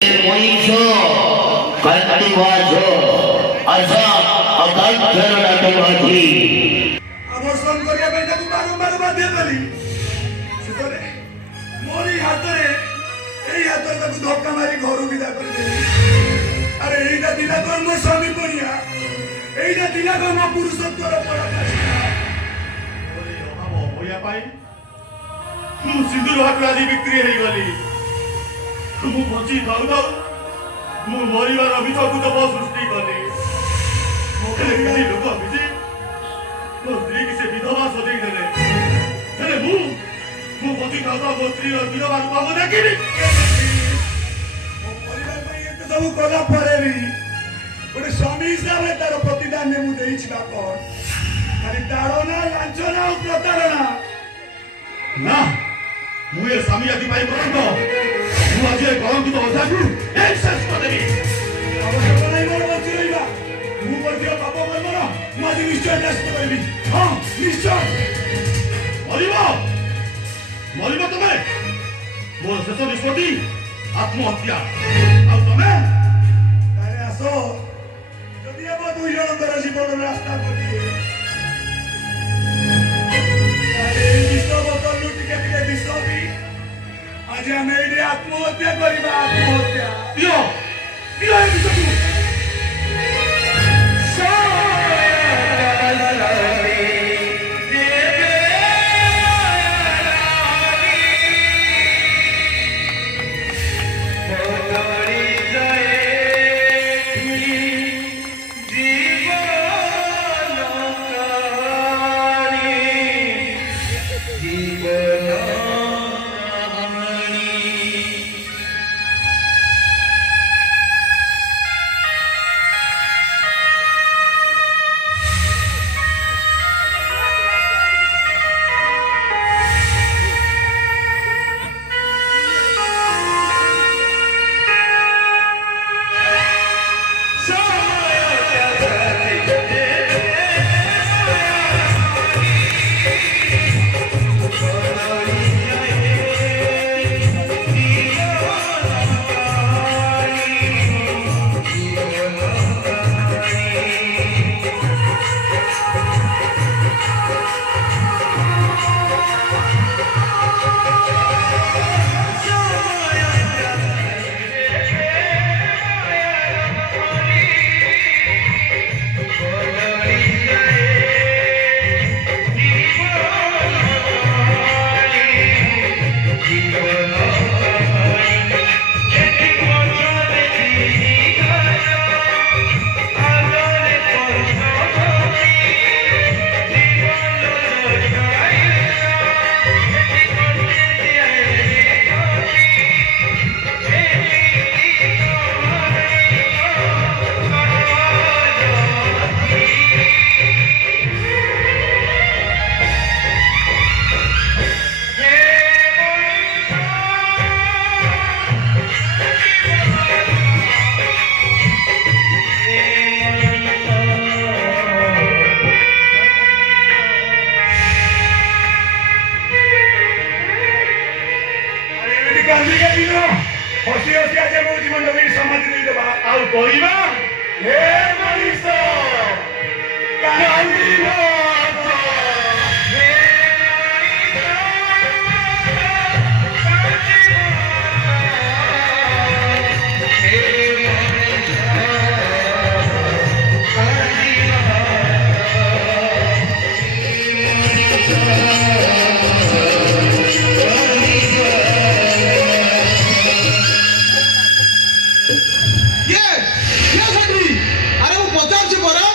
मनीष कल्टिवाज असा अकाक्षर नाटकवादी अवसर करिया बेटा को बारंबार बाध्य करी सेतरे मोरी हातरे एई हातरे ताकू धक्का मारी घर विदा कर देली। अरे एईटा दिला कर मो स्वामी पणिया एईटा दिला कर मो पुरुषत्वर पराकाष्ठा ओरे अभाव होया पाई मु सिंदूर हाटवादी बिक्री हेई गली मु बची थाउ थाउ मु मरिवार अभिशाप तो सृष्टि कली मोखे किसी लोक बिजी मो स्त्री की से विधवा सदै देले हेले मु बची थाउ थाउ मो स्त्री विधवा को पाबो देखिनी मो परिवार में एते सब कला परे भी गोटे स्वामी हिसाब रे तार प्रतिदान ने मु देई छी बाप खाली ताड़ना लांछना और प्रतारणा ना मु ए स्वामी आदि पाई करतो मु आज ए कलंकित अजाकु एक शेष कर देबी अवसर नै मोर बची रहिबा मु बचियो पाप कर्मर मु आज निश्चय नष्ट करबी। हां निश्चय मरिबो तमे मोर शेष निष्पत्ति आत्महत्या आ तमे तारे आसो जदि अब दुई जनकर जीवन रास्ता कटिए तारे विश्व बोतल लुटी के विश्व भी आज हम एडी आत्महत्या करिबा आत्महत्या पियो पियो ए विश्व Yes, yes, Henry. अरे वो पचास से बोला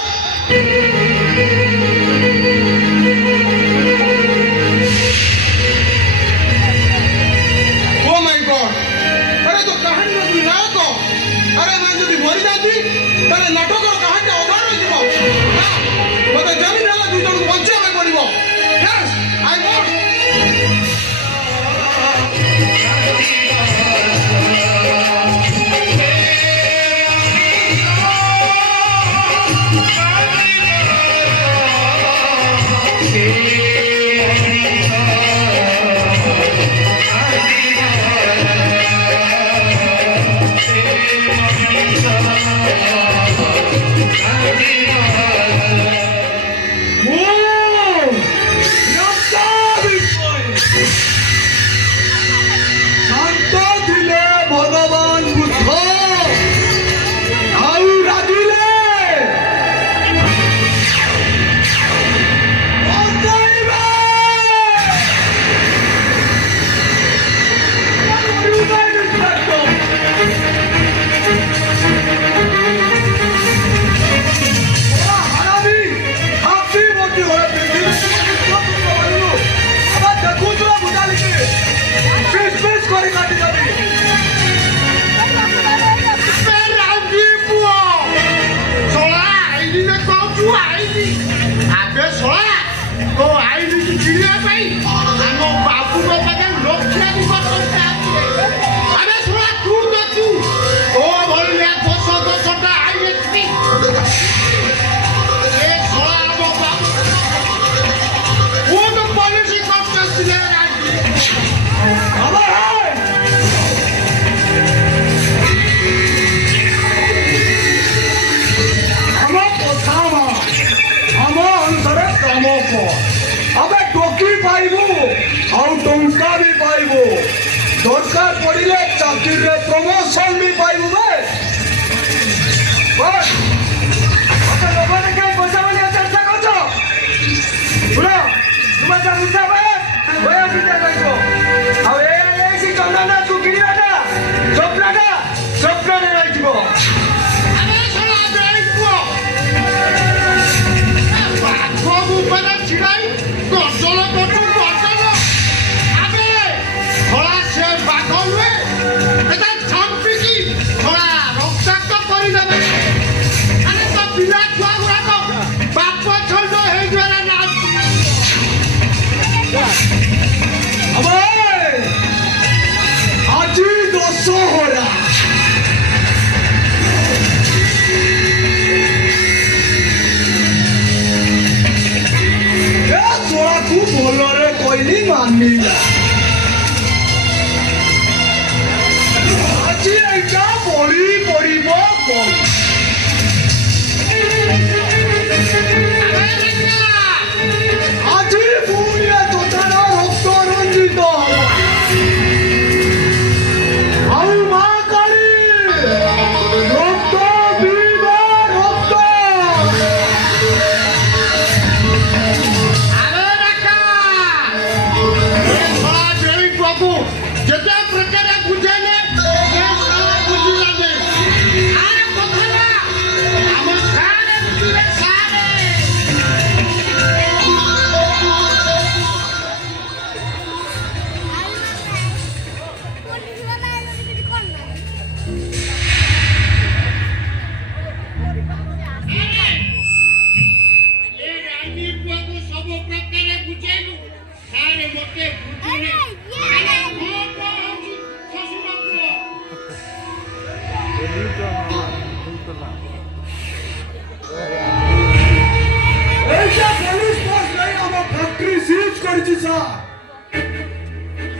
सा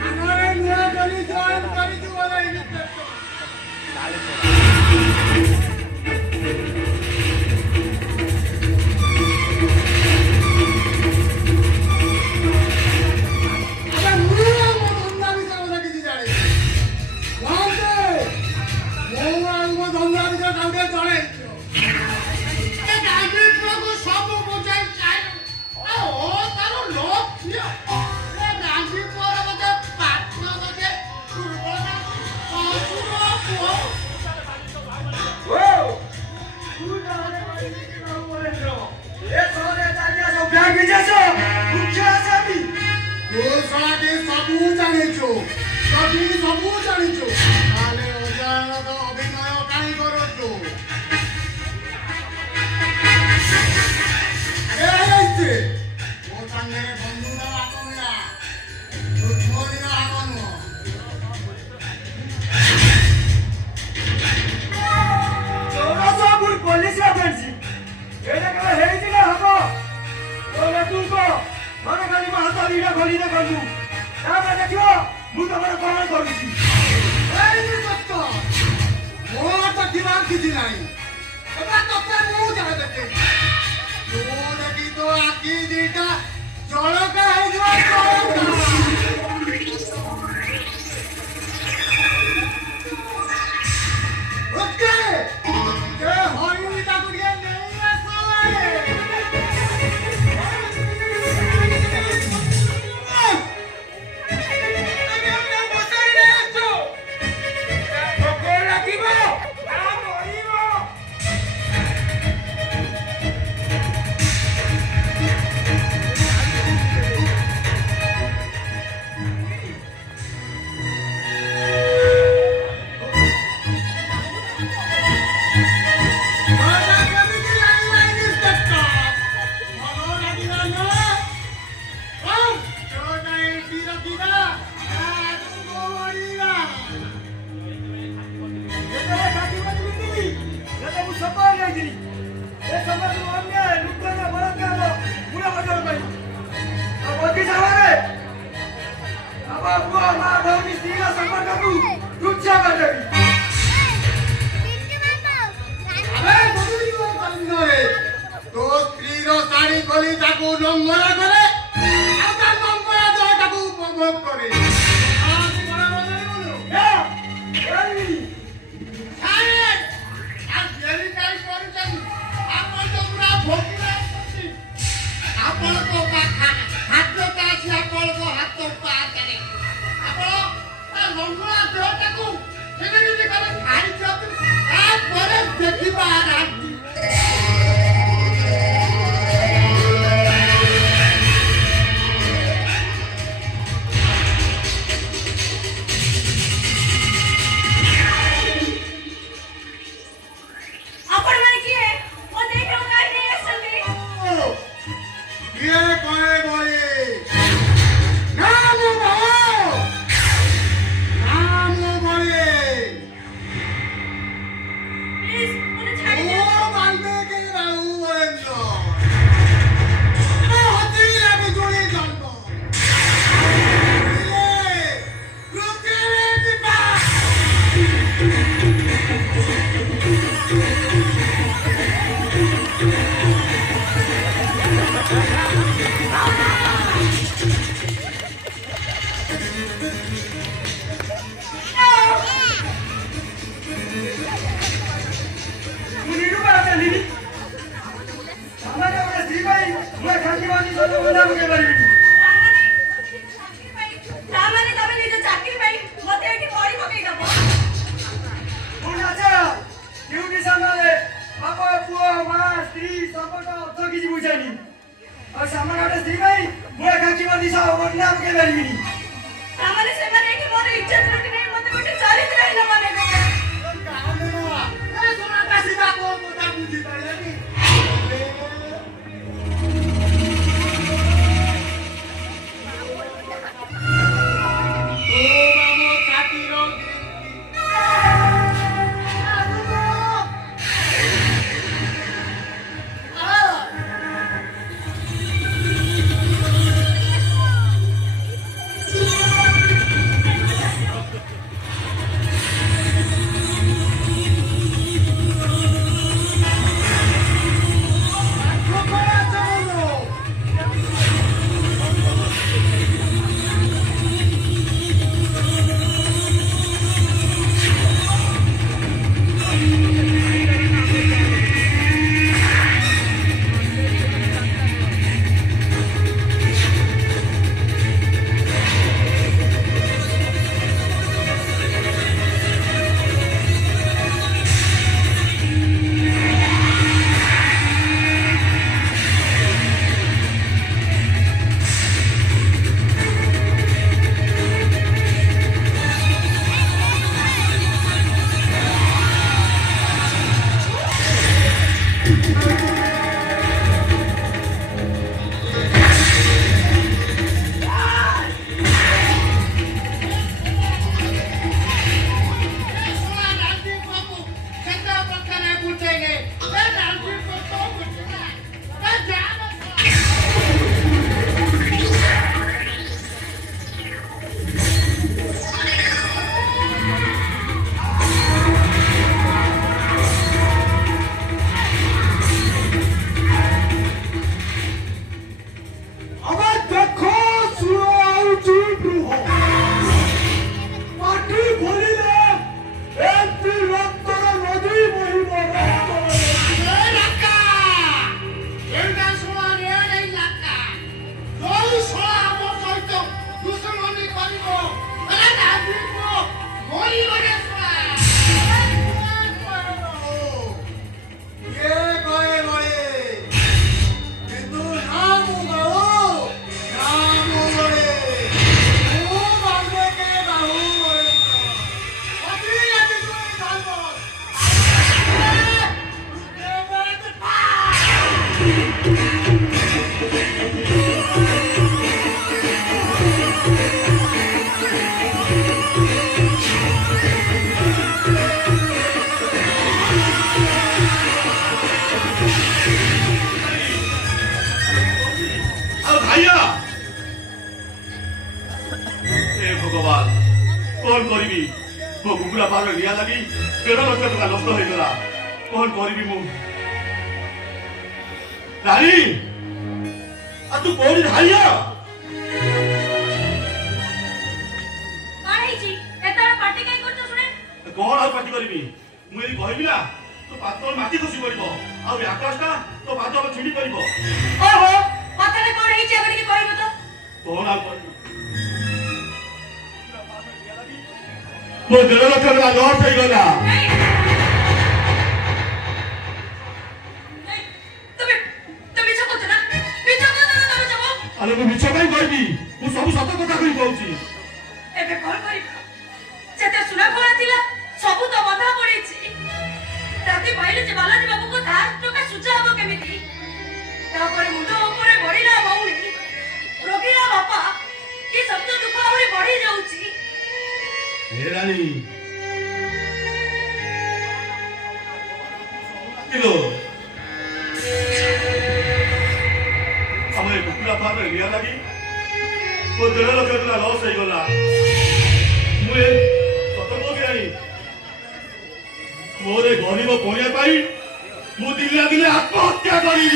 हमारे नया करी जॉइन करी तू वाला इन्स्पेक्टर अरे मुझे वो धंधा भी करना किसी जाने वो धंधा भी करना चले फार्म लिया लगी 1.5 लाख टका नष्ट हो गला कौन करबी मु रानी आ तू कोडी हाइया काहे जी एतार पार्टी काई करतो सुने कौन आ पार्टी करबी मु एई कहबी ना तो पातळ माटी खसी पड़िबो आ आकाशटा तो पाद छिड़ी पड़िबो ओहो कथारे कोन हेची अपनी के कहबो तो कौन आ करबी मो 1.5 लाख टका लॉस हो गला नहीं তুমি মিছা করছো না মিছা করছো না তুমি যাবো আরে মু মিছ কাই কইবি মু सब সত্য কথা কই কইছি ଏବେ କଣ କରିବ ଯେତେ ସୁନା ଭରା ଥିଲା ସବୁ ତ ବନ୍ଧା ପଡିଛି ରାତି ପାଇଲେ ଯେ ବାଲାଜୀ ବାବୁଙ୍କ ଧାର ଟଙ୍କା ସୁଝା ହବ କେମିତି ତାପରେ ମୁଣ୍ଡ ଉପରେ ବଢିଲା ଭଉଣୀ ରୋଗୀର ବାପା କି ଶବ୍ଦ ଦୁଃଖ ଆହୁରି ବଢି ଯାଉଛି हे रानी किलो हमें कुकुरा फार्म लिया लगी वो 1.5 लाख टका लॉस हो गला मुए सतको गिरानी मोरे गरीब कोनिया पाई मु दिल्ला दिले आत्महत्या करी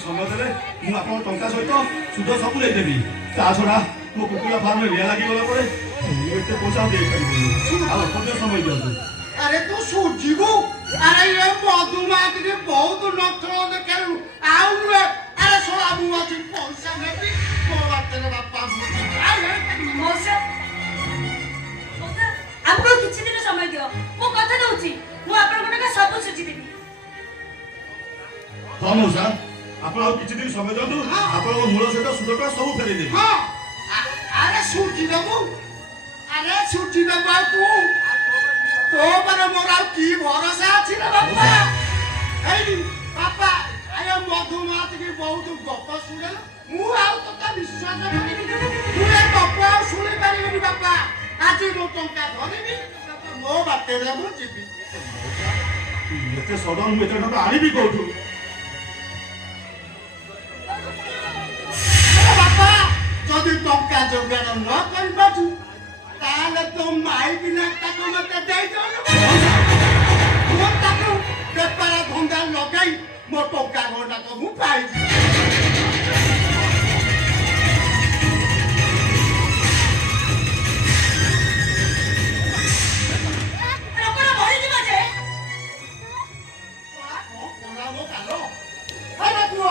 समय देले मु आपन टंका सहित सुध सब ले देबी ता छडा मो कुकुरा फार्म लिया लागी गला परे एते पैसा दे परिबो आ कत समय दियौ अरे तू सुजीबू अरे ये मधुमा के बहुत नखर देखेलु आउ रे अरे सोला बुआ जी पैसा नेबी को बात रे बापा मौसा मौसा आपको किछि दिन समय दियो मो कथा दउची मु आपन कोटा सब सुझी देबी हां मौसा आपन और किछि दिन समय दउ आपन मूल सहित सुधटा सब फेरि दे हां अरे सुजी देबू अरे सुजी देबा तू तो पर मोरा की भरोसा अछि रे बापा एई बापा आया मधुमात की बहुत गप सुने मु आउ तो का विश्वास करिनी तू ए गप सुनि पारिबनी बापा आज मो टंका धरिबी मो बाटे रे मु जीबी एते सडन मु एते टका आनिबी कोठु बापा जदि टंका जोगाड़ न करि पाछु ताले तो माई बिना ताको मते देई दो मो ताको बेपार धंदा लगाई मो टंका घंटा तो मु पाई रोकड़ा भरी दिबा जे कोना मो कालो अरे तू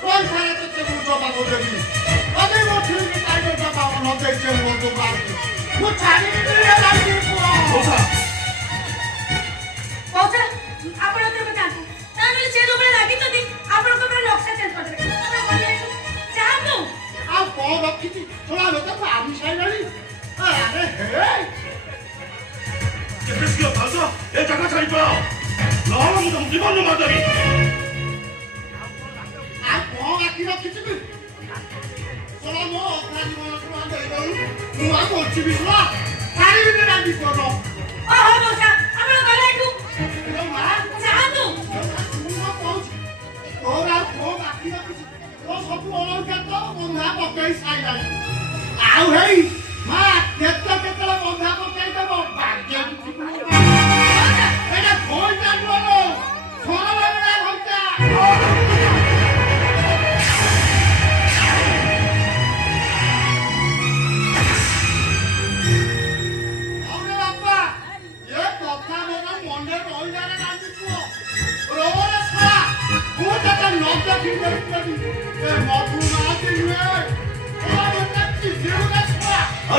कोन सारे तो ते मुझो बाबू देबी अबे मो ठीक टाइम पे बाबू न देखे मो तो बात मो छाड़ी रे लागी मौसा मौसा आपण तो बतांतु तामिल से जोबले लागी तो दी आपण को मेरा नक्शा चेंज कर दे आपण बोले चाहतु आ को रखी थोड़ा लोग तो आमी साइडली अरे हे केस कियो भाषा ए जगह छाड़ी पड़ो न मु तुम जीवन न मार देबी आ को रखी रखी थी सोला मो अपना जीवन को दे दो मु आ कोची बिसला सारी दिन रांदी करो ओहो मौसा आपण गले तू तो मां चाहतु तू पहुंच तोरा को रखी रखी तो सब ओन के तो बंधा पकई साइडली आउ हेई मां केत बंधा पकई देबो भाग्य एटा भोइटा नुनो छोरा लागला भोइटा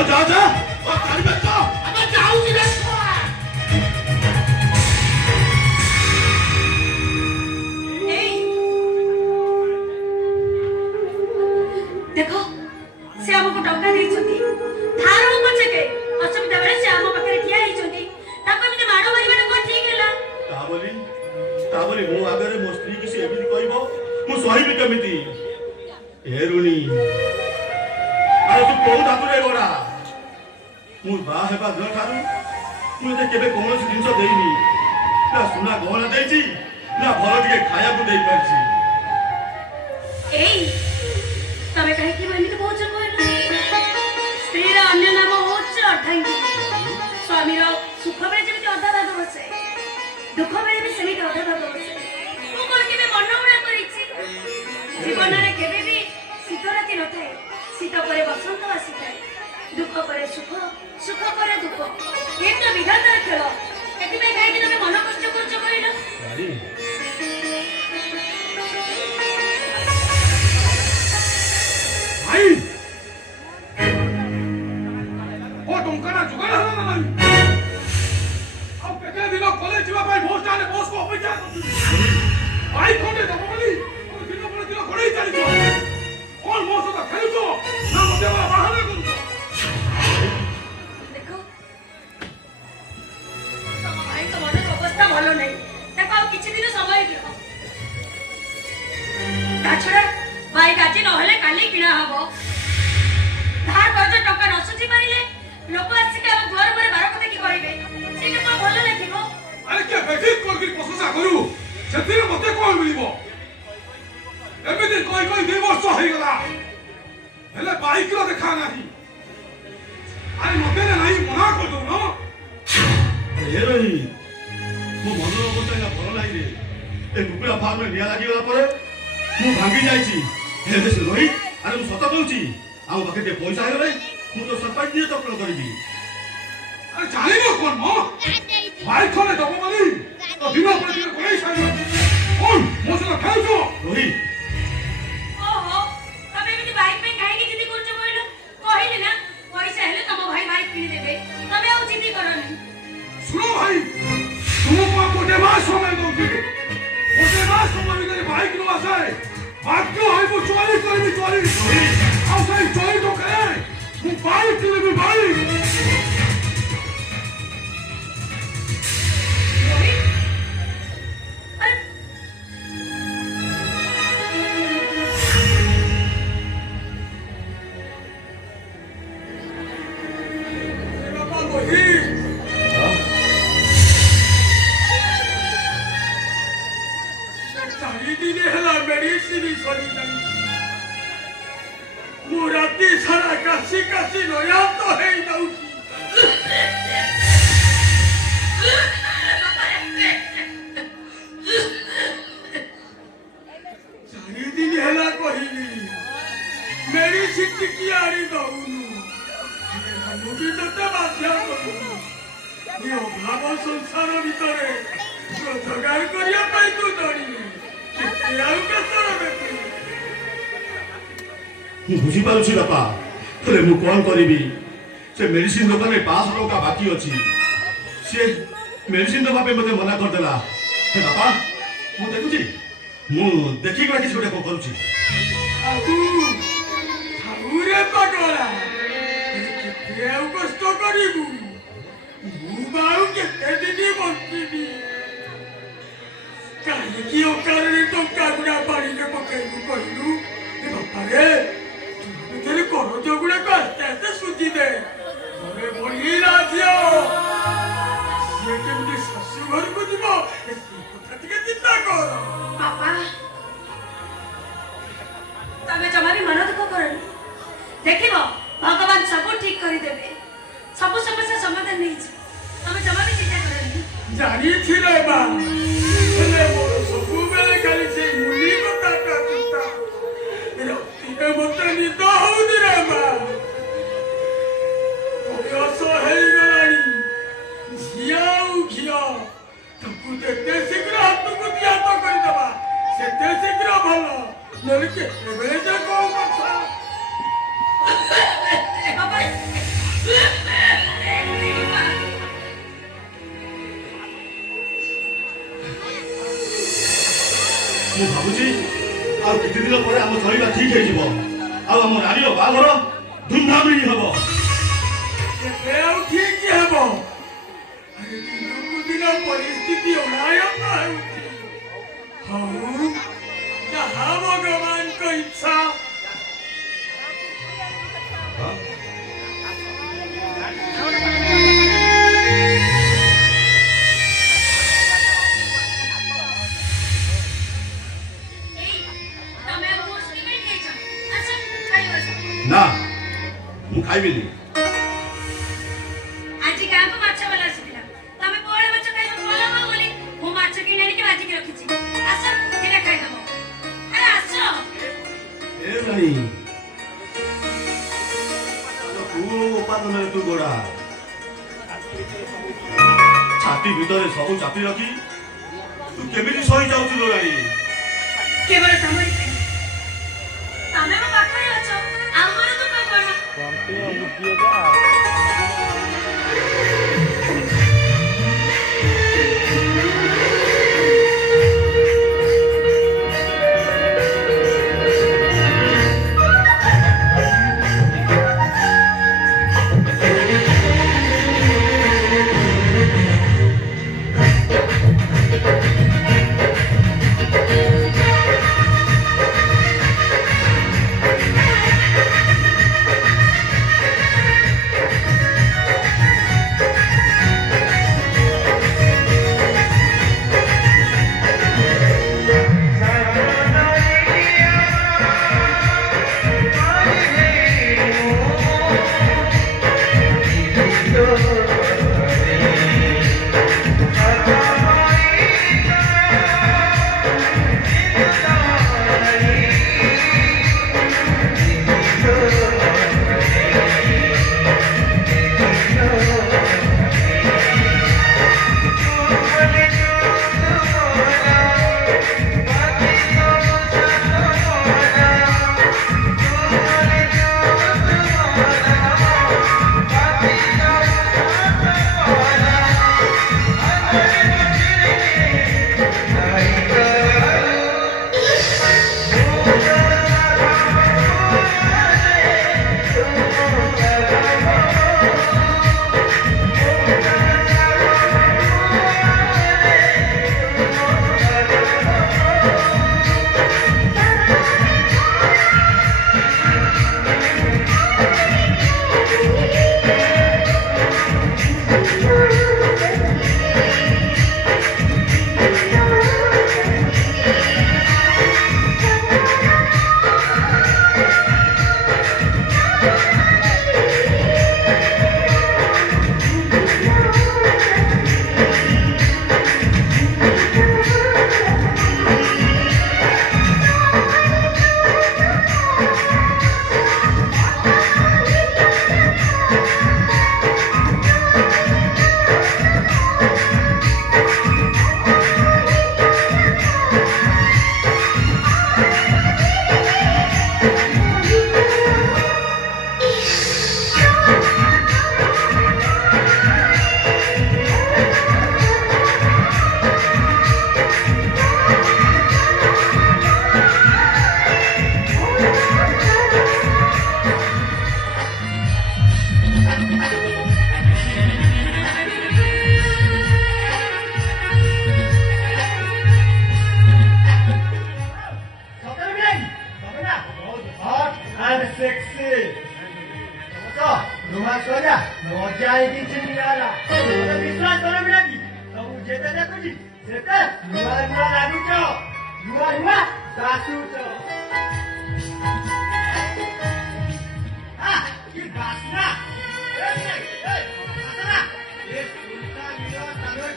जा जा गाड़ी में तो देखो से हमको टंका देइछथि थार हो पछे के असुविधा बेले से हम पाखरे ठिया हेइछथि ताको एमिते माडो मारिबाटा को ठीक हैला ताबली मो आगरे मो स्त्री की से एमिति कहबो मु सहिबि केमिति एरुनी अरे तू कोन धातुरे गोरा मु बा हेबा दिन ठारू मु ते केबे कोनोसी जिंस देइनी ना सुना गहना देइछि ना भल टिके खाया को देइ परछि एई तबे कहे कि एमिते बहुत कहलो स्त्री रा अन्य नाम होछ अर्धांगी स्वामी रा सुख बेले जेमिति अधा भाग बसे दुख बेले भी सेमिति अधा भाग बसे मु कोन केबे मन उड़ा करिछि जीवन रे केबे भी शीत राति न थाए शीत परे बसंत आसीଥାଏ दुख परे सुख सुख परे दुख ये तो विधाता खेल एतिमे काहे कि तमे मन कष्ट करछ कहिलो भाई ओ टंका जुगाड़ हला ना अब केते दिन कॉलेज जीवा भाई बहुत जाने बॉस को अपेक्षा करछु भाई कोने दबो बोली दिन पर दिन कोड़े चली जो और मोस का खेल जो ना मते वाला बहाना करू देखो भाई तो मन अवस्था भलो नहीं देखो आ किछि दिन समय दियो ताछड़ा भाई गाजी न होले काली किना हबो धार कर्ज टका न सुझी पारिले लोक आसी के हम द्वार पर बार कथा की कहबे से के भलो लागिबो अरे क्या बेटी कोन की प्रशंसा करू सेतिर मते कोन मिलिबो एमिति कोई 2 वर्ष हो गला हेले बाइक रो देखा नाही अरे मते नाही मना कर दो न एरोही मो मन अवस्था ना भल नाही रे ए कुकुरा फार्म में निया लागि गला परे मु भांगी जाईची हे से रोहित अरे मु सत कहूची आ बाके ते पैसा हे रे मु तो सरपंच दिए चक्र करबी अरे जानी न कोन मो बाइक खोले दबो बोली तो दिन पर दिन कोई सारी कौन मोसे खेल जो रोहित ओहो तबे एमिति बाइक पे काहे की जिदी करछ कहलो कहिले ना पैसा हेले तम भाई बाइक किनी देबे तबे आ जिदी करनी सुनो भाई तुमको गोटे मास समय दोगी गोटे मास समय में बाइक नो आसाए बाक्यो है वो चोरी करबी चोरी आ सही चोरी तो करे मु बाइक किने बाइक संसार भितर रोजगार करिया पाई तू दड़ी केते आउ कसर देखि मु बुझी पाउछि बापा तले मु कोन करिबी से मेडिसिन दुकान में 500 टका बाकी अछि से मेडिसिन दबा पे मते मना कर देला हे बापा मु देखुछि मु देखि के किछ गोटे करूछि आउ रे पगला केते आउ कष्ट करिबू मु बाउ केते दिनी बंचिबी काहे की ओ कारण टंका गुडा पानी के पकेलू कहलू ए बापा रे तेरे करो जो गुडा को आस्ते सुझी दे अरे बड़ी राजियो ये केमती सासु घर को दिबो ए कथा टिके चिंता कर पापा तबे जमारी मन दुख करनी देखिबो भगवान सब ठीक करि देबे सब समस्या समाधान नहीं छै तबे जमारी चिंता करनी जानी थिले बा हेले मोर सबु बेले खाली से मुली कथा का चिंता रतिके मते निद होउनी रे बा बयस हेई गलानी झियाउ घिया तकु देते शीघ्र हाथ को दिया तो कर दबा सेते शीघ्र भलो କେତେବେଳେ ଯେ କୋଉ କଥା ବାବା ମୁଁ ଭାବୁଛି ଆଉ କିଛି ଦିନ ପରେ ଆମ ଶରୀର ଠିକ ହେଇଯିବ ଆଉ ଆମ ରାଣୀର ବାହାଘର ଧୁମଧାମରେ ହିଁ ହବ। ଏବେ ଆଉ ଠିକ ହେବ ଆରେ ଦିନକୁ ଦିନ ପରିସ୍ଥିତି ଅଣାୟତ୍ତ ହେଉଛି ହଉ ଯାହା ଭଗବାନଙ୍କ ଇଚ୍ଛା ନା ମୁଁ ଖାଇବିନି। ଆଜି ଗାଁକୁ ମାଛ ବାଲା ଆସିଥିଲା ତମେ ପୋହଳା ମାଛ ଖାଇବାକୁ ଭଲ ହବ ବୋଲି ମୁଁ ମାଛ କିଣି ଆଣିକି ଭାଜିକି ରଖିଛି ଆସ ଦିନେ ଖାଇଦବ ଆରେ ଆସ ଏ ରାଣୀ କୋଉ ଉପାଦାନରେ ତୁ ଗୋଡ଼ା ଛାତି ଭିତରେ ସବୁ ଚାପି ରଖି ତୁ କେମିତି ସହି ଯାଉଛୁ ଲୋ ରାଣୀ? କେବଳ ତମରି ପାଇଁ ତମେ ମୋ ପାଖରେ ଅଛ ଆମର ଦୁଃଖ କଣ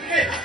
Hey,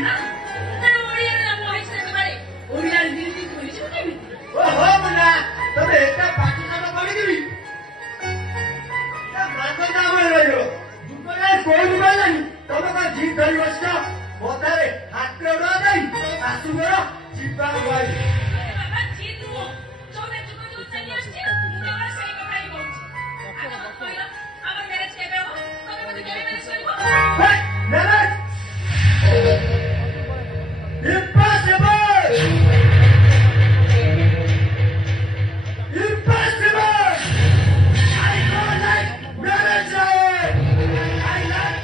ନା ତେଣୁ ଓଡ଼ିଆରେ ଜନ୍ମ ହେଇଛି ଯେତେବେଳେ ଓଡ଼ିଆରେ ଯେମିତି ଖୋଲିଯିବ କେମିତି? ଓହୋ ମୁନା ତମେ ଏକା ପାଠ ସାଠ ପଢିକିରି ମାନ୍ୟତା ଆମର ରହିବ ଯୁଗରେ କୋଉଠି ପାଇଲାନି ତମେ କଣ ଜିଦ୍ ଧରି ବସିଛ ବଧାରେ ହାତ ଉଡା ଯାଇ ଶାଶୁଘର ଯିବା ଭାଇ ବାବା ଜିଦ୍ ନୁହଁ ଯୋଉଟା ଯୁଗ ଯୁଗ ଚାଲି ଆସିଛି ମୁଁ କେବଳ ସେଇ କଥା ହିଁ କହୁଛି। ଆଗ ମତେ କହିଲ ଆମ ମ୍ୟାରେଜ କେବେ ହବ? ତମେ ମତେ କେବେ ମ୍ୟାରେଜ କରିବ? Marriage impossible impossible I don't like marriage I like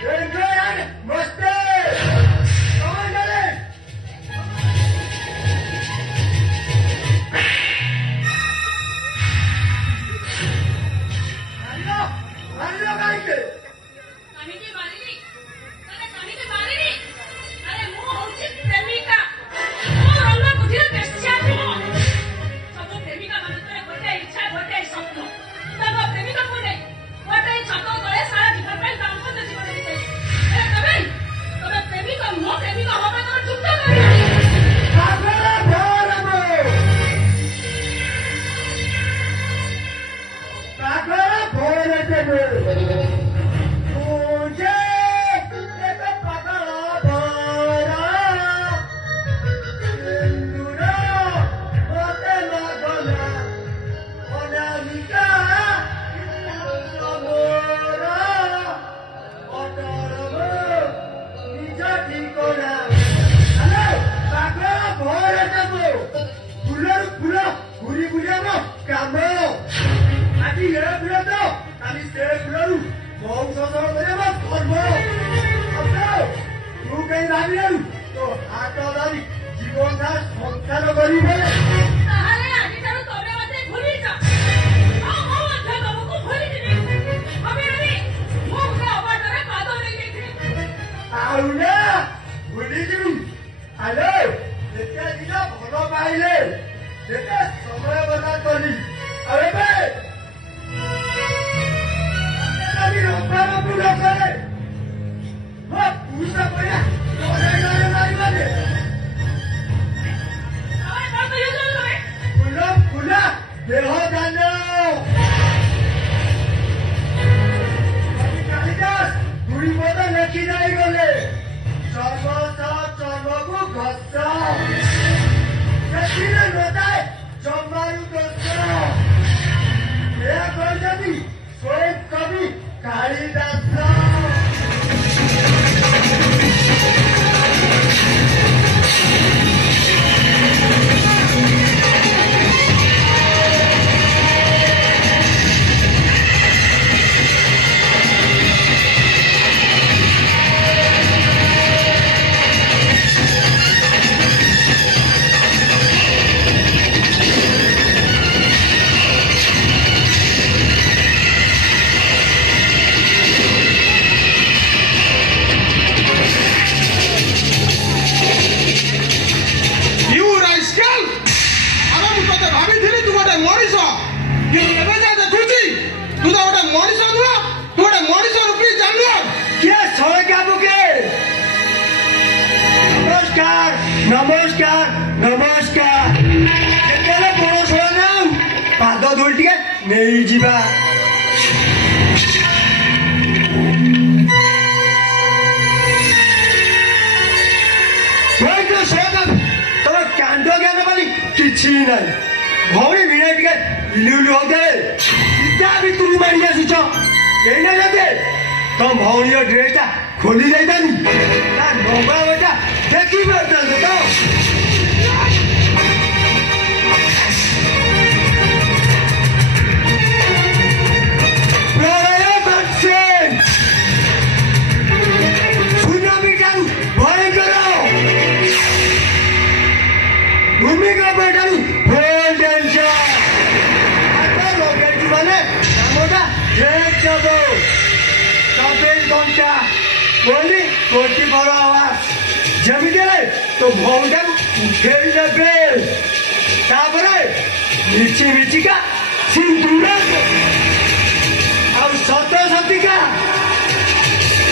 to enjoy and masti come on marriage Mario kaike କାହିଁକି ମାରିଲି? ମାନେ କାହିଁକି ମାରିଲି? ଆରେ ମୁଁ ହଉଛି ପ୍ରେମିକା। ମୋ ରଙ୍ଗ ବୁଦ୍ଧିର ବେଶ୍ୟା ନୁହଁ। ସବୁ ପ୍ରେମିକା ମାନଙ୍କର ଗୋଟାଏ ଇଚ୍ଛା ଗୋଟାଏ ସ୍ୱପ୍ନ। ତାଙ୍କ ପ୍ରେମିକାକୁ ନେଇ ଗୋଟାଏ ଛାତ ତଳେ ସାରା ଜୀବନ ପାଇଁ ଦାମ୍ପତ୍ୟ ଜୀବନ ବିତାଇ। ହେଲେ ତମେ ପ୍ରେମିକ ନୁହଁ ପ୍ରେମିକ ହବା ପାଇଁ ତମେ ଯୁକ୍ତ କରିବନି। Agora bora amor agora bora bebê मुझे एक पकड़ा बड़ा सिंदूरा होते ना गला अनामिका मोरा अटरब निज ठिकना हेलो पागला भर देबो फुलर फुल घुरी बुझाब काम आଜି ଏ ଫୁଲ ତ କାଲି ସେ ଫୁଲରୁ ବହୁ ଶୋଷଣ କରିବା କର୍ମ ତୁ କାହିଁ ଭାବିଲୁ ତୋ ହାତ ଧରି ଜୀବନ ସାରା ସଂସାର କରିବେ ତାହେଲେ ଆଜିଠାରୁ ତମେ ମତେ ଭୁଲିଛ। ଆଉ ମୁଁ ମଧ୍ୟ ତମକୁ ଭୁଲିଯିବି। ଅବିରାମୀ ମୁଁ ଗୋଟେ ଅବାଟରେ ପାଦ ନେଇଯାଇଥିଲି। ଆଉ ନା ଭୁଲିଯିବୁ ଆଲୋ ଯେତେ ଦିନ ଭଲ ପାଇଲେ ଯେତେ ସମୟ ବର୍ବାଦ କଲି ଆଉ ଏବେ ରବାର ଫୁଲ କରେ ମୋ ପୁରୁଷ ପଡ଼ିଆ ଘରେ ଘରେ ମାରିବାରେ ତମେ କଣ କହିଲ ତମେ? ଫୁଲ ଫୁଲ ଦେହ ଦାନ କାଳିଦାସ ଦୁଇ ପଦ ଲେଖି ଯାଇ ଗଲେ ସର୍ବସ ଚର୍ମକୁ ଘଷ ସେଥିରେ ନଥାଏ ଜମାରୁ ଦୋଷ ଏହା କହିଛନ୍ତି ସ୍ୱୟଂ କବି କାଳିଦାସ नमस्कार नमस्कार केतेले बड़ सोना पाद धूल टिके नहीं जीवा तम कांड ज्ञान बोली किसी ना भौणी भिड़ा टिके इलुलु होते सीधा भी तुम मारी आसुच एना जदे तुम भौणी ड्रेसटा खोली जाइतानी ना नंगा बेटा देखी पारता तो भूमिका बैठालू फुल टेंशन लगे माने नामटा एक दबो 24 घंटा बोली कोटी बड़ आवाज जमी देले तो भौटा उठेई देबे तापरे मिची मिचिका सिंदूर ଆଉ ସତ ସତିକା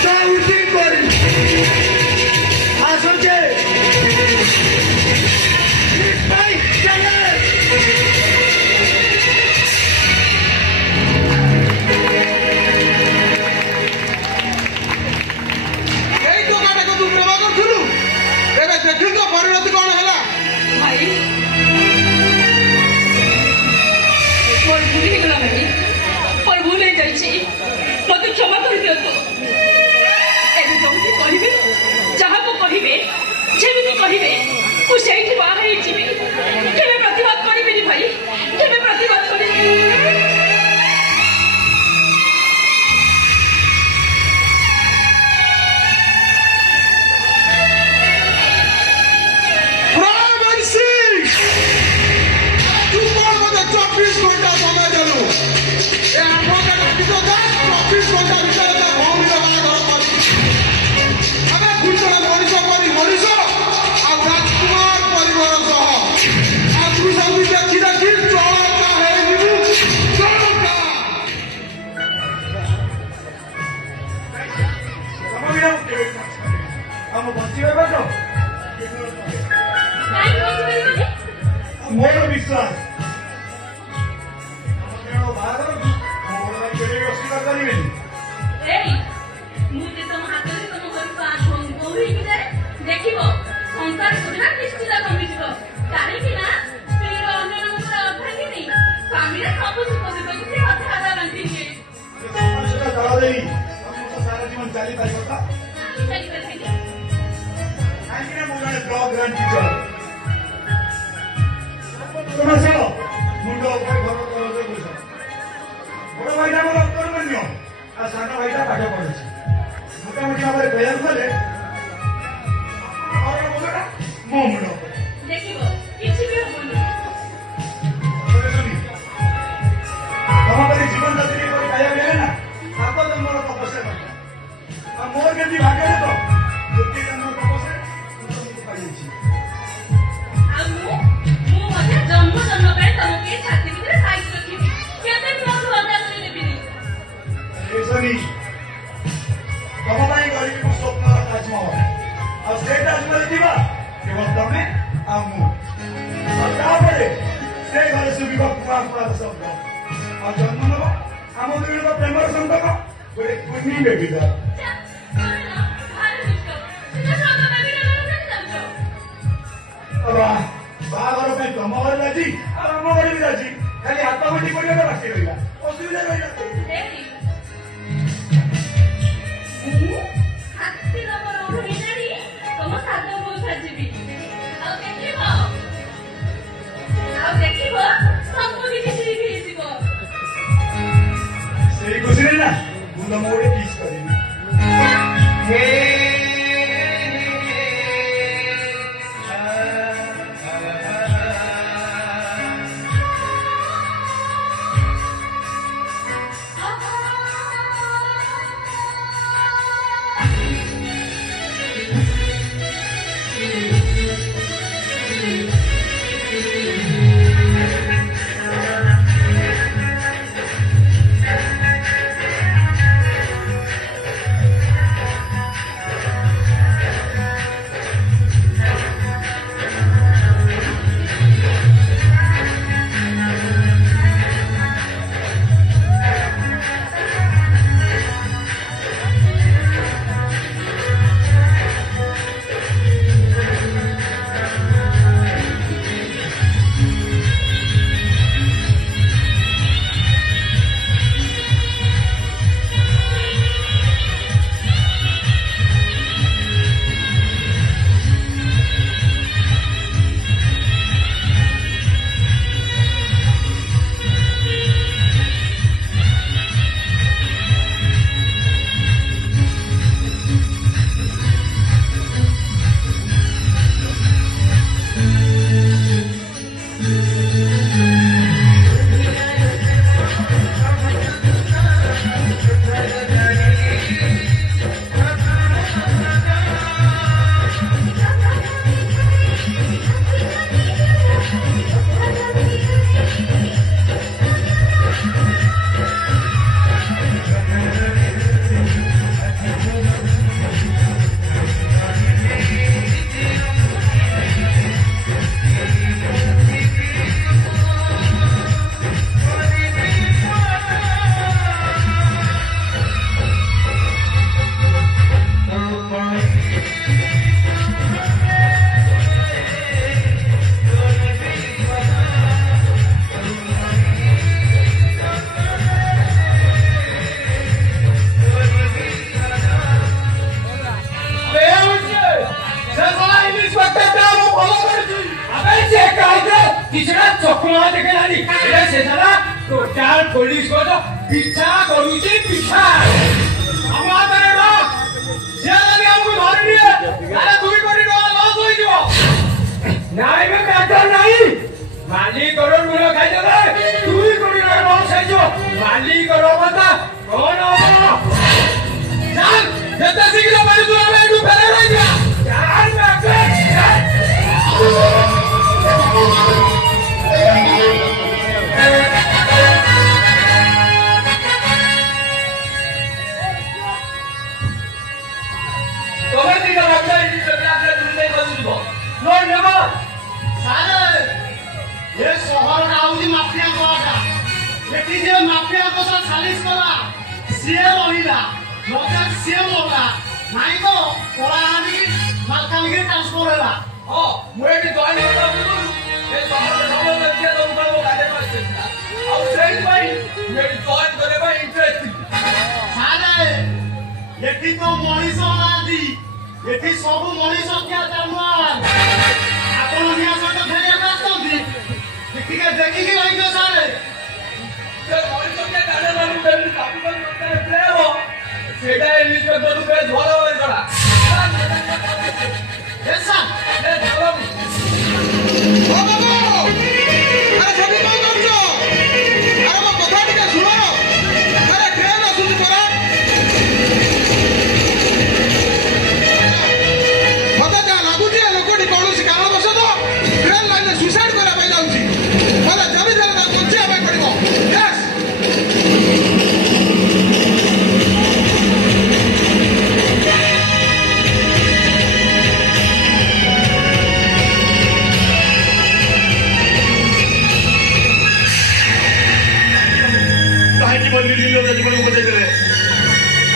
ଚଉଠି କରି କରୁଥିଲୁ ଏବେ ଦେଖିଲୁ ତ ପରିଣତି କ'ଣ ହେଲା। ଭାଇ ମୋର ଭୁଲ ହେଇଗଲା ଭାଇ, ମୋର ଭୁଲ ହେଇଯାଇଛି, ମତେ କ୍ଷମା କରିଦିଅନ୍ତୁ। ଏବେ ଯୋଉଠି କହିବେ ଯାହାକୁ କହିବେ ଯେମିତି କହିବେ ମୁଁ ସେଇଠି ବାହା ହେଇଯିବି, କେବେ ପ୍ରତିବାଦ କରିବିନି ଭାଇ, କେବେ ପ୍ରତିବାଦ କରିବିନି। ତୁ କ'ଣ ମୋତେ 24 ଘଣ୍ଟା ସମୟ ଦେଲୁ? ଏ ଆଡଭୋକେଟ ଅଫିସର 24 ଘଣ୍ଟା ଭିତରେ ତା ଭଉଣୀର ବାହାଘର କରିଛି। ଆମେ ଦୁଇଜଣ ମଣିଷ ପରି ମଣିଷ ଆଉ ରାଜକୁମାର ପରିବାର ସହ ଆଉ ତୁ ସବୁ ଦେଖି ଦେଖି ଚଳକା ହେଇଯିବୁ ଚଳକା। ଆମ ବଞ୍ଚିବା ବାଟ ମୋର ବିଶ୍ୱାସ ବାହାଘରକୁ ଅସ୍ୱୀକାର କରିବେନି। ମୁଁ ଯେ ତମ ହାତରେ ତମ ଘରକୁ ଗୌରୀକି ଯାଏ ଦେଖିବ ସଂସାର ସୁବିଧା ନିଶ୍ଚିତ କମିଯିବ। କାହିଁକି ନା ସ୍ତ୍ରୀର ଅନ୍ୟମାନଙ୍କର ଅଭାଗିନୀ ସ୍ୱାମୀର ସବୁ ସୁଖ ଦେବାକୁ ସେ ଅଧା ଅଧା ବାନ୍ଧିବେ। ଦଳ ଦେଇ ସାରା ଜୀବନ ଚାଲିପାରିବ ତ? ଚାଲିପାରିବେନି କାହିଁକି ନା ମୁଁ ଜଣେ ବ୍ଲକ ଗ୍ରାଣ୍ଡ ଟିଚର। ତୁମେ ଶୁଣ ମୁଣ୍ଡ ଉପରେ ଘର ବୁଝ। ବଡ଼ ଭାଇଟା ମୋର ଅନ୍ତର୍ମନ୍ୟ ଆଉ ସାନ ଭାଇଟା ପାଠ ପଢୁଛି। ମୋଟାମୋଟି ଭାବରେ କହିବାକୁ ଗଲେ ମୋ ମୁଣ୍ଡ ଉପରେ ଦେଖିବ କିଛି ବି ହବନି। ତମ କରି ଜୀବନ ସାଥୀ କରି ଖାଇବା ମିଳେ ନା ତାପ ଜନ୍ମର ତପସ୍ୟା କରିବା ଆଉ ମୋର କେମିତି ଭାଗ୍ୟରେ ତ ଗୋଟିଏ ଜନ୍ମର ତପସ୍ୟା ମୁଁ ତମକୁ ପାଇଯାଇଛି। ଆଉ ମୁଁ ମଧ୍ୟ ଜନ୍ମ ଜନ୍ମ ପାଇଁ ତମକୁ ଏ ଛାତି ଭିତରେ ସାଇତି ରଖିବି, କେବେ ତୁମକୁ ଅଦା କରି ଦେବିନି। ତମ ପାଇଁ କରିବି ମୋ ସ୍ୱପ୍ନର ତାଜମହଲ ଆଉ ସେ ତାଜମହଲ ଯିବା କେବଳ ତମେ ଆଉ ମୁଁ। ଆଉ ତାପରେ ସେ ଘରେ ଶୁଭିବ କୁଆ କୁଆ ଶବ୍ଦ ଆଉ ଜନ୍ମ ନେବ ଆମ ଦୁଇଙ୍କ ପ୍ରେମର ସମ୍ପର୍କ ଗୋଟେ କୁନି ବେବି ଦର। ବାହାଘର ପାଇଁ ତମ ଘରେ ରାଜି ଆଉ ଆମ ଘରେ ବି ରାଜି, ଖାଲି ହାତ ଗଣ୍ଠି ପଡ଼ିବା ବାକି ରହିଲା, ଅସୁବିଧା ରହିଲା। ସେଇ ଖୁସିରେ ନା ମୁଁ ତମ ଗୋଟେ କିସ୍ କରିବି। किसरा चकमा देखलानी ए सेसारा टोटाल पुलिस को तो पीछा करूची पीछा हमारे रो से लगे हमको धरनी है अरे तू भी कोडी रो लॉस होई जीवो नहीं में मैटर नहीं मालिक करोड़ मुलो खाई दे तू भी कोडी रो लॉस है जो मालिक करो बता कौन हो चल जल्दी से लो मैं तू हमें तू पहले रह गया यार एठी तो मनीष नादी एठी सब मनीष क्या जानवर आपण निया सट फेरिया कास्तंती देखिके देखिके लागियो सारे ସେ ମଣିଷ କେ ଜାଣେ ବାବୁ ବେଲି କାପୁଲ ମତେ ପ୍ରେମ ସେଟା ଇନ୍ସପେକ୍ଟର କୁ ଝଳ ହୋଇ ଗଲା ଏସା ଏ ଝଳ ओ बाबू अरे छबी कौन करछो अरे मो कथा टिके सुनो अरे ट्रेन आसुची परा मते जा लागुची लोकटी कोनोसी कारण बस तो ट्रेन लाइन सुसाइड करा पाई जाउची मते जबी जला ता बचिया पाई पड़िबो यस କାହିଁକି ବୋଲି ନିଜ ଜୀବନକୁ ବଞ୍ଚେଇ ଦେଲେ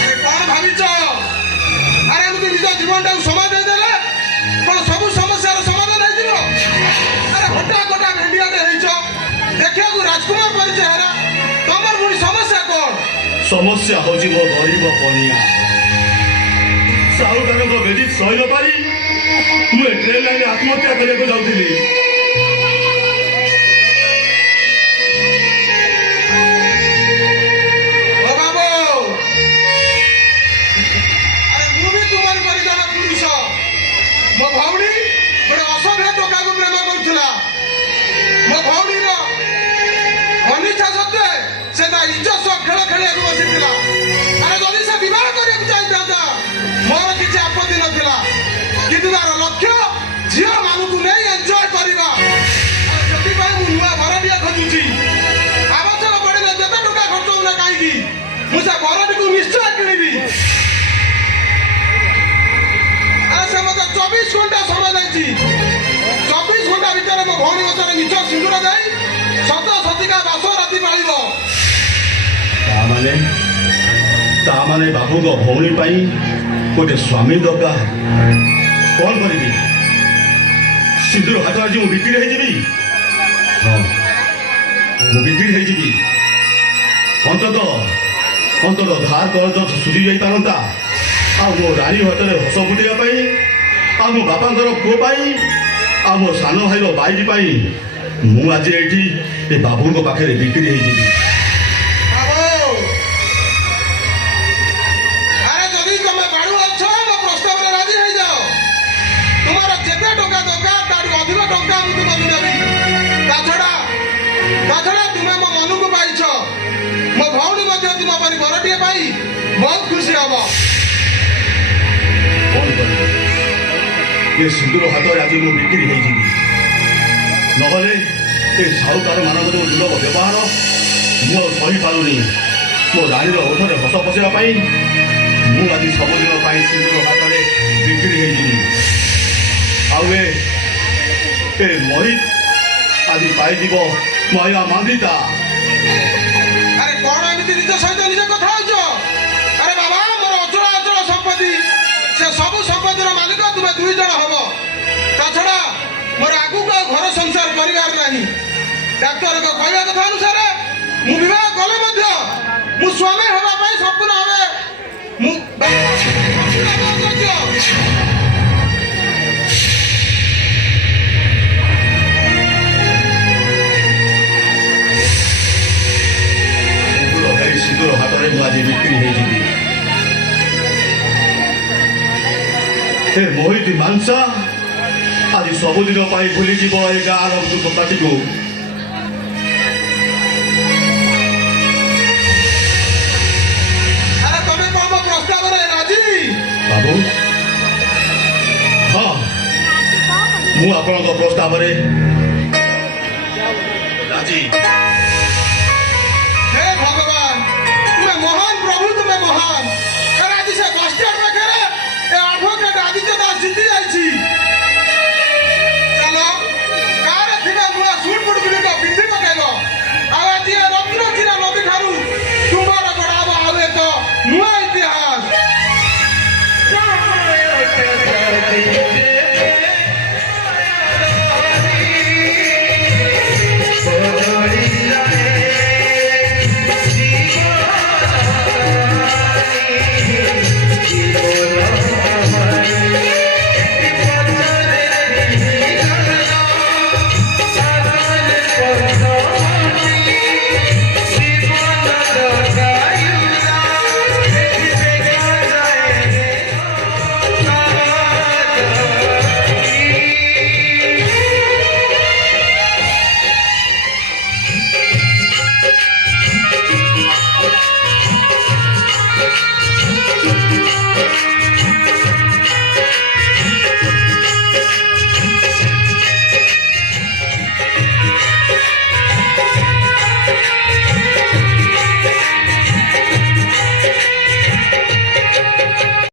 अरे कौन भाविच अरे एमती निज जीवन टाइम समय देदेले कौन सब समस्या समाधान हो जीव अरे हटा कटा भेंडियाटे होइछ देखिया को राजकुमार परिचय हरा तमर पुनी समस्या कौन ସମସ୍ୟା ହଉଛି ମୋ ଗରିବ କଣିଆ ସାହୁକାରଙ୍କ ବେଦି ସହି ନ ପାରି ମୁଁ ଏ ଟ୍ରେନ୍ ଲାଇନରେ ଆତ୍ମହତ୍ୟା କରିବାକୁ ଯାଉଥିଲି ओ बाबू अरे मु भी तुमर परिजन पुरुष मो भौणी गोटे असभ्य टोका को प्रेम करथुला मो भौणी रो अनिच्छा सत्वे से ता इज्जत सब खेल खेलिया को बसिथिला अरे जदी से विवाह करिया चाहिता मोर किछि आपत्ति नथिला किंतु तार लक्ष्य झियो मानुकु नै एन्जॉय करिबा जति पाई मु नुआ भरबिया खोजुची आवश्यक पड़िले जते टका खर्च होना काईकी मु से घरटी को निश्चय किनिबी अरे से मते 24 घंटा समय दैछि 24 घंटा भीतर मो भौणी मते निच सिंदूर देई सत सतिका बास राति पाळिबो ତାମାନେ ବାବୁଙ୍କ ଭଉଣୀ ପାଇଁ ଗୋଟେ ସ୍ୱାମୀ ଦରକାର କ'ଣ କରିବି ସିନ୍ଦୁର ହାତ ଆଜି ମୁଁ ବିକ୍ରି ହେଇଯିବି ହଁ ମୁଁ ବିକ୍ରି ହେଇଯିବି ଅନ୍ତତଃ ଧାର କରଜ ସୁଝି ଯାଇପାରନ୍ତା ଆଉ ମୋ ରାଣୀ ହାତରେ ହସ ଫୁଟିବା ପାଇଁ ଆଉ ମୋ ବାପାଙ୍କର ପୁଅ ପାଇଁ ଆଉ ମୋ ସାନ ଭାଇର ବାଇକ୍ ପାଇଁ ମୁଁ ଆଜି ଏଇଠି ଏ ବାବୁଙ୍କ ପାଖରେ ବିକ୍ରି ହେଇଯିବି अरे जदी तमे बाड़ू अछ मो प्रस्ताव रे राजी हो जाओ तुम्हारा जेते टका दरकार ताडू अधिक टका मु तुमको देबी ता छडा तुमे मो मनु को पाइछ मो भौणी मध्ये तुम परि बरटिए पाई बहुत खुशी हबो କ'ଣ କରିବି ଏ ସିନ୍ଦୁର ହାତରେ ଆଜି ମୁଁ ବିକ୍ରି ହେଇଯିବି ନହେଲେ ଏ ସାହୁକାରମାନଙ୍କର ଯେଉଁ ଦୁର୍ଲଭ ବ୍ୟବହାର ମୁଁ ଆଉ ସହିପାରୁନି ମୋ ରାଣୀର ଓଠରେ ହସ ପଶିବା ପାଇଁ ମୁଁ ଆଜି ସବୁଦିନ ପାଇଁ ସିନ୍ଦୁର ହାତରେ ବିକ୍ରି ହେଇଯିବି ଆଉ ଏ ମହି ଆଜି ପାଇଯିବ ମାୟା ମାନ୍ଦିତା अरे कोन एमिति निज सहित निज कथा होछ अरे बाबा मोर अचल संपत्ति से सब संपत्तिर मालिक तुमे दुई जण हबो ता छडा मोर आगु को घर संसार परिवार नाही डाक्टर को कहया कथा अनुसार मु विवाह कले मध्य मु स्वामी हबा पई संपूर्ण हबे मु ଏମିତି ମାଂସା ଆଜି ସବୁଦିନ ପାଇଁ ଭୁଲିଯିବ ଏ ଗାଁର କଥାଟିକୁ। ଆରେ ତମେ କଣ ମୋ ପ୍ରସ୍ତାବରେ ରାଜି? ବାବୁ ହଁ ମୁଁ ଆପଣଙ୍କ ପ୍ରସ୍ତାବରେ ରାଜି। हे भगवान तुम्हें महान प्रभु तुम्हें महान